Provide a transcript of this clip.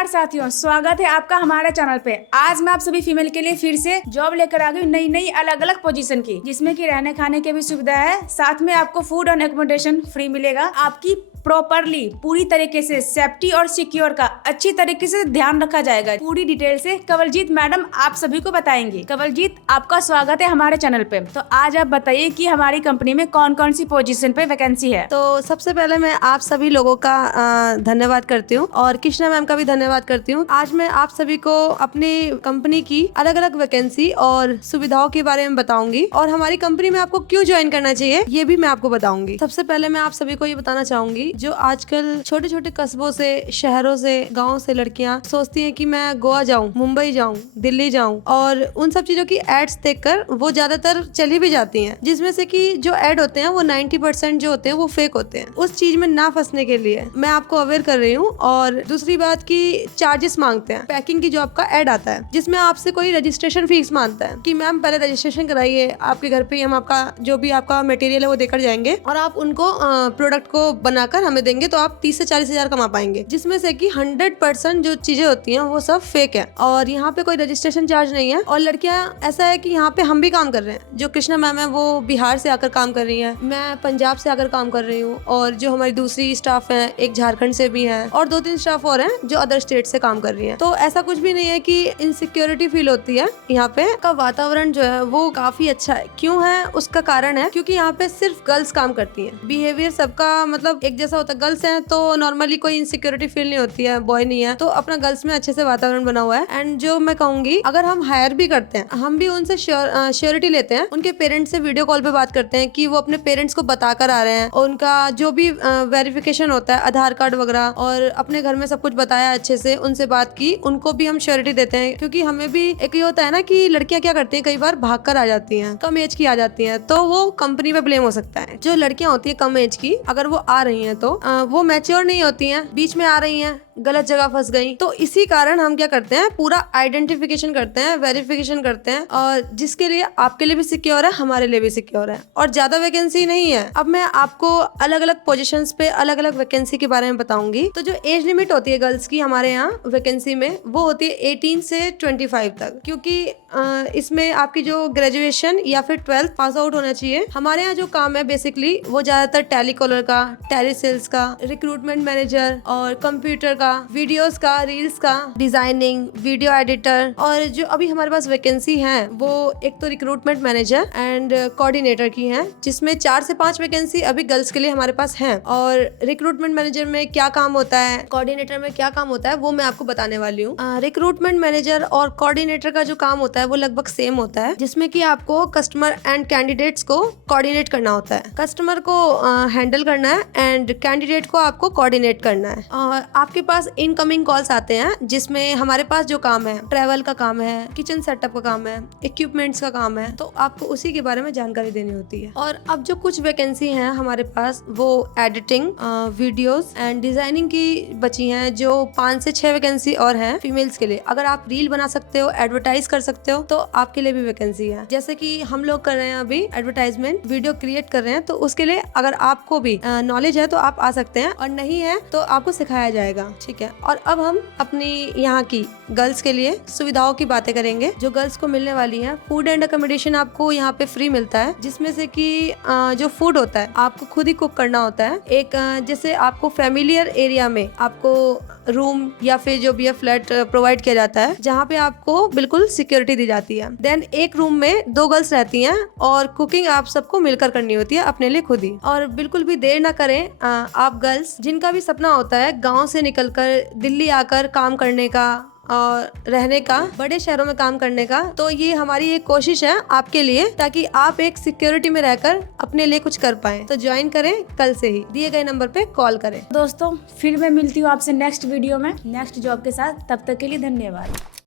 नमस्कार साथियों, स्वागत है आपका हमारे चैनल पे। आज मैं आप सभी फीमेल के लिए फिर से जॉब लेकर आ गई, नई नई अलग अलग पोजीशन की, जिसमें कि रहने खाने की भी सुविधा है। साथ में आपको फूड एंड एकोमोडेशन फ्री मिलेगा। आपकी प्रॉपरली पूरी तरीके से सेफ्टी और सिक्योर का अच्छी तरीके से ध्यान रखा जाएगा। पूरी डिटेल से कंवलजीत मैडम आप सभी को बताएंगी। कंवलजीत, आपका स्वागत है हमारे चैनल पे। तो आज आप बताइए कि हमारी कंपनी में कौन कौन सी पोजीशन पे वैकेंसी है। तो सबसे पहले मैं आप सभी लोगों का धन्यवाद करती हूँ और कृष्णा मैम का भी धन्यवाद करती हूँ। आज मैं आप सभी को अपनी कंपनी की अलग अलग वैकेंसी और सुविधाओं के बारे में बताऊंगी और हमारी कंपनी में आपको क्यों ज्वाइन करना चाहिए ये भी मैं आपको बताऊंगी। सबसे पहले मैं आप सभी को ये बताना चाहूंगी, जो आजकल छोटे छोटे कस्बों से, शहरों से, गाँव से लड़कियां सोचती हैं कि मैं गोवा जाऊं, मुंबई जाऊं, दिल्ली जाऊं, और उन सब चीजों की एड्स देखकर वो ज्यादातर चली भी जाती हैं, जिसमें से कि जो एड होते हैं वो 90% जो होते हैं वो फेक होते हैं। उस चीज में ना फंसने के लिए मैं आपको अवेयर कर रही हूँ। और दूसरी बात की चार्जेस मांगते हैं। पैकिंग की जॉब का एड आता है जिसमें आपसे कोई रजिस्ट्रेशन फीस मांगता है कि मैम पहले रजिस्ट्रेशन कराइए, आपके घर पे ही हम आपका जो भी आपका मटेरियल है वो देकर जाएंगे और आप उनको प्रोडक्ट को बनाकर हमें देंगे, तो आप 30 से 40 हजार कमा पाएंगे, जिसमें से कि 100% जो चीजें होती हैं वो सब फेक है और यहाँ पे कोई रजिस्ट्रेशन चार्ज नहीं है। और लड़कियां, ऐसा है कि यहाँ पे हम भी काम कर रहे हैं। जो कृष्णा मैम है वो बिहार से आकर काम कर रही है, मैं पंजाब से आकर काम कर रही हूँ, और जो हमारी दूसरी स्टाफ है एक झारखंड से भी है और 2-3 स्टाफ और हैं जो अदर स्टेट से काम कर रही है। तो ऐसा कुछ भी नहीं है कि इनसिक्योरिटी फील होती है। यहाँ पे का वातावरण जो है वो काफी अच्छा है। क्यों है? उसका कारण है क्योंकि यहाँ पे सिर्फ गर्ल्स काम करती हैं। बिहेवियर सबका मतलब एक जैसा होता है। गर्ल्स हैं तो नॉर्मली कोई इनसिक्योरिटी फील नहीं होती है, बॉय नहीं है तो अपना गर्ल्स में अच्छे से वातावरण बना हुआ है। एंड जो मैं कहूंगी, अगर हम हायर भी करते हैं, हम भी उनसे श्योरिटी लेते हैं, उनके पेरेंट्स से वीडियो कॉल पे बात करते हैं कि वो अपने पेरेंट्स को बताकर आ रहे हैं, और उनका जो भी वेरिफिकेशन होता है, आधार कार्ड वगैरह, और अपने घर में सब कुछ बताया अच्छे से, उनसे बात की, उनको भी हम श्योरिटी देते हैं। क्योंकि हमें भी एक ये होता है ना कि लड़कियां क्या करती हैं, कई बार भाग कर आ जाती हैं, कम एज की आ जाती हैं, तो वो कंपनी पे ब्लेम हो सकता है। जो लड़कियां होती है कम एज की, अगर वो आ रही हैं तो वो मैच्योर नहीं होती हैं, बीच में आ रही हैं, गलत जगह फंस गई, तो इसी कारण हम क्या करते हैं, पूरा आइडेंटिफिकेशन करते हैं, वेरिफिकेशन करते हैं, और जिसके लिए आपके लिए भी सिक्योर है, हमारे लिए भी सिक्योर है, और ज्यादा वैकेंसी नहीं है। अब मैं आपको अलग अलग पोजीशंस पे अलग अलग वैकेंसी के बारे में बताऊंगी। तो जो एज लिमिट होती है गर्ल्स की हमारे यहाँ वैकेंसी में, वो होती है 18 से 25 तक, क्योंकि इसमें आपकी जो ग्रेजुएशन या फिर 12th पास आउट होना चाहिए। हमारे यहाँ जो काम है बेसिकली वो ज्यादातर टेलीकॉलर का, टेलीसेल्स का, रिक्रूटमेंट मैनेजर, और कंप्यूटर का, वीडियोस का, रील्स का, डिजाइनिंग, वीडियो एडिटर, और जो अभी हमारे पास वैकेंसी है वो एक तो रिक्रूटमेंट मैनेजर एंड कोऑर्डिनेटर की है, जिसमें 4 से 5 वैकेंसी अभी गर्ल्स के लिए हमारे पास है। और रिक्रूटमेंट मैनेजर में क्या काम होता है, कोऑर्डिनेटर में क्या काम होता है, वो मैं आपको बताने वाली हूँ। रिक्रूटमेंट मैनेजर और कोऑर्डिनेटर का जो काम होता है वो लगभग सेम होता है, जिसमें कि आपको कस्टमर एंड कैंडिडेट्स को कोऑर्डिनेट करना होता है। कस्टमर को हैंडल करना है एंड कैंडिडेट को आपको कोऑर्डिनेट करना है। और आपके पास इनकमिंग कॉल्स आते हैं, जिसमें हमारे पास जो काम है, ट्रैवल का काम है, किचन सेटअप का काम है, इक्विपमेंट्स का काम है, तो आपको उसी के बारे में जानकारी देनी होती है। और अब जो कुछ वैकेंसी हैं हमारे पास, वो एडिटिंग, वीडियोस एंड डिजाइनिंग की बची हैं, जो 5 से 6 वैकेंसी और हैं फीमेल्स के लिए। अगर आप रील बना सकते हो, एडवर्टाइज कर सकते हो, तो आपके लिए भी वैकेंसी है। जैसे कि हम लोग कर रहे हैं अभी एडवर्टाइजमेंट, वीडियो क्रिएट कर रहे हैं, तो उसके लिए अगर आपको भी नॉलेज है तो आप आ सकते हैं, और नहीं है तो आपको सिखाया जाएगा, ठीक है। और अब हम अपनी यहाँ की गर्ल्स के लिए सुविधाओं की बातें करेंगे जो गर्ल्स को मिलने वाली है। फूड एंड अकोमोडेशन आपको यहाँ पे फ्री मिलता है, जिसमें से कि जो फूड होता है आपको खुद ही कुक करना होता है। एक जैसे आपको फैमिलियर एरिया में आपको रूम या फिर जो भी है फ्लैट प्रोवाइड किया जाता है, जहाँ पे आपको बिल्कुल सिक्योरिटी दी जाती है। देन एक रूम में 2 गर्ल्स रहती हैं और कुकिंग आप सबको मिलकर करनी होती है, अपने लिए खुद ही। और बिल्कुल भी देर ना करें, आप गर्ल्स जिनका भी सपना होता है गांव से निकलकर दिल्ली आकर काम करने का और रहने का, बड़े शहरों में काम करने का, तो ये हमारी एक कोशिश है आपके लिए, ताकि आप एक सिक्योरिटी में रहकर अपने लिए कुछ कर पाएं। तो ज्वाइन करें कल से ही, दिए गए नंबर पे कॉल करें। दोस्तों, फिर मैं मिलती हूँ आपसे नेक्स्ट वीडियो में नेक्स्ट जॉब के साथ। तब तक के लिए धन्यवाद।